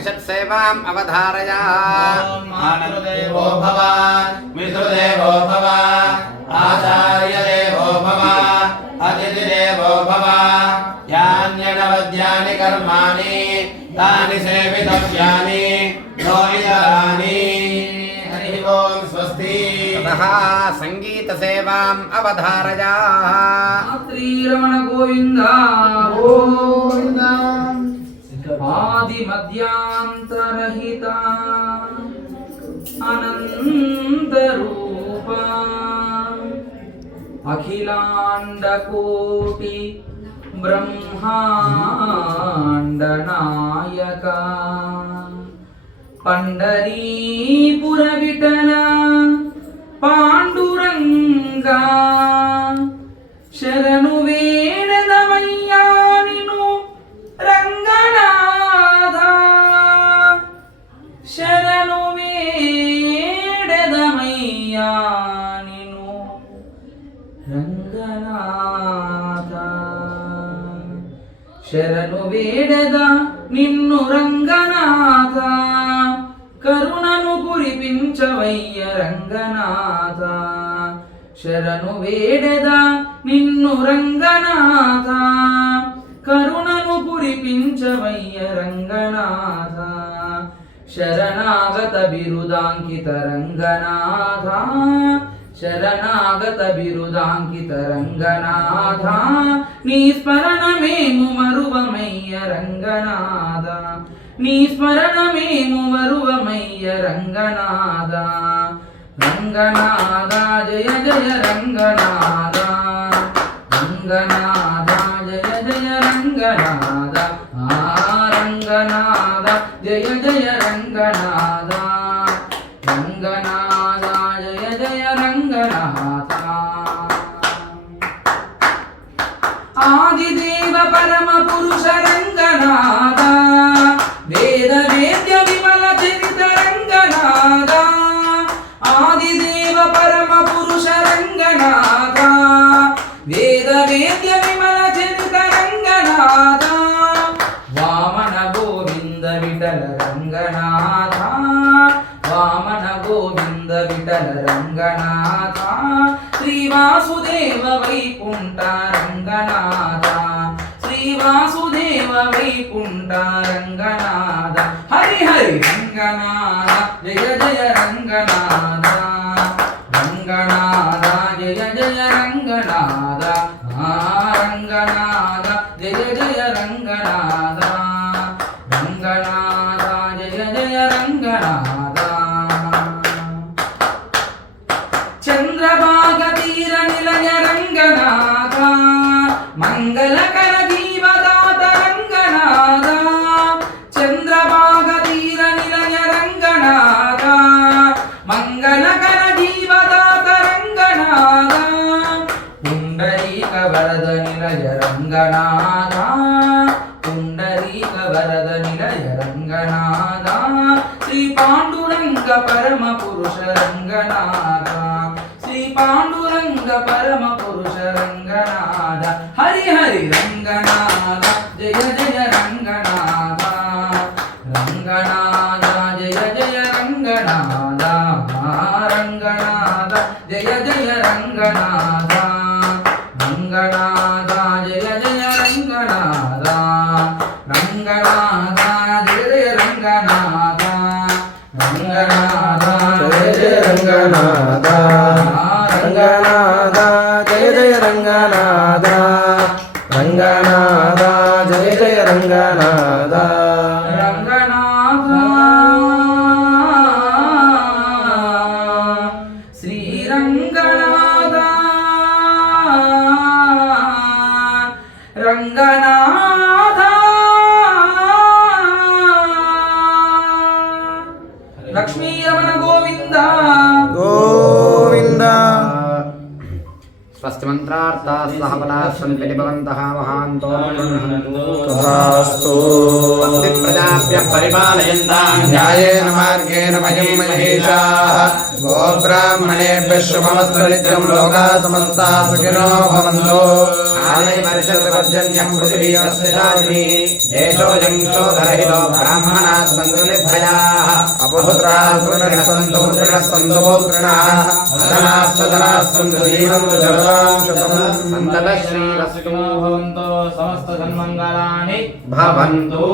उपनिषत् सेवाम् अवधारय। मातृदेवो भव पितृदेवो भव आचार्यदेवो भव अतिथिदेवो भव यान्यनवद्यानि कर्माणि तानि सेवितव्यानि नो इतराणि। हरिः ओं स्वस्ति। ततः सङ्गीतसेवाम् अवधारय। श्रीरमण गोविन्द गोविन्द आदिमध्यान्तरहिता अनन्तरूपा अखिलाण्डकोटि ब्रह्माण्डनायका पंढरीपुर विठल पांडुरंगा शरणु वेणदमय्या निनु ರಂಗನಾಥ ಶರಣು ವೇಡದಮಯ್ಯ ನೀನು ರಂಗನಾಥ ಶರಣು ವೇಡದ నిన్ను రంగనాథ కరుణను కురిపించవయ్య రంగనాథ శరణు వేడద నిన్ను రంగనాథ కరుణను కురిపించవయ్య రంగనాథ శరణాగత బిరుదాంకిత రంగనాథ శరణాగత బిరుదాంకిత రంగనాథ నీ స్మరణమేము మరువమయ్య రంగనాథ నీ స్మరణమేము మరువమయ్య రంగనాథ రంగనాథ జయ జయ రంగనాథ రంగనాథ జయ జయ రంగనాథ రంగనాథ జయ జయ రంగనాథ రంగనాథ జయ జయ రంగనాథ ఆదిదేవ పరమ పురుష రంగనాథ వేద వేద్య విమల చరిత రంగనాథ ఆదిదేవ పరమ పురుష రంగనాథ వేద వేద్య విమల చరిత రంగనాథ వామన గోవింద విఠల రంగనాథ వామన గోవింద విఠల రంగనాథ శ్రీ వాసుదేవ వైకుంఠ రంగనాథ శ్రీ వాసుదేవ వైకుంఠ రంగనాథ హరి హరి రంగనాథ జయ జయ రంగనాథ రంగనాథ జయ జయ రంగనాథ రంగనాథ జయ జయ రంగనాథ రంగనాథ జయ జయ రంగనాథ చంద్రభాగ తీర నిలయ రంగనాథ మంగళకర జీవదాత రంగనాథ చంద్రభాగ తీర నిలయ రంగనాథ మంగళకర జీవదాత రంగనాథ పుండరీక వరద నిలయ రంగనాథ పుండరీక వరద నిలయ రంగనాథ శ్రీ పాండురంగ పరమ పురుష రంగనాథ శ్రీ పాండురంగ పరమ పురుష రంగనాథ హరి హరి రంగనాథ జయ జయ రంగనాథ రంగనాథ జయ జయ రంగనాథ రంగనాథ జయ జయ రంగనాథ రంగనాథ జయ జయ రంగనాథ రంగనాథ జయ జయ రంగనాథ రంగనాథ జయ జయ రంగనాథ రంగనాథ జయ జయ రంగనాథ రంగనాథ జయ జయ రంగనాథ రంగనాథ శ్రీ రంగనాథ రంగనాథ లక్ష్మీ రమణ గోవింద గోవింద స్వస్తి మంత్రార్థాः సహబలాः సన్నిధి భవంతః వహాంతో తథాస్తు స్వస్తి ప్రజాభ్యః పరిపాలయంతాం న్యాయేన మార్గేణ మహిం మహేషాः ओ ब्राह्मणेभ्यः शुभमस्तु नित्यं लोकाः समस्ताः सुखिनो भवन्तु आलय वर्षति पर्जन्यं पृथिवी अस्ति दारिणी देशोऽयं शोधरहितो ब्राह्मणाः सन्तु निर्भयाः अपुत्राः सुकृतिनः सन्तु पुत्रिणः सन्तु पौत्रिणः धनाः सधनाः सन्तु जीवन्तु शतमां शतम् सन्ततः श्रीरस्तु भवन्तु समस्त सन्मङ्गलानि भवन्तु।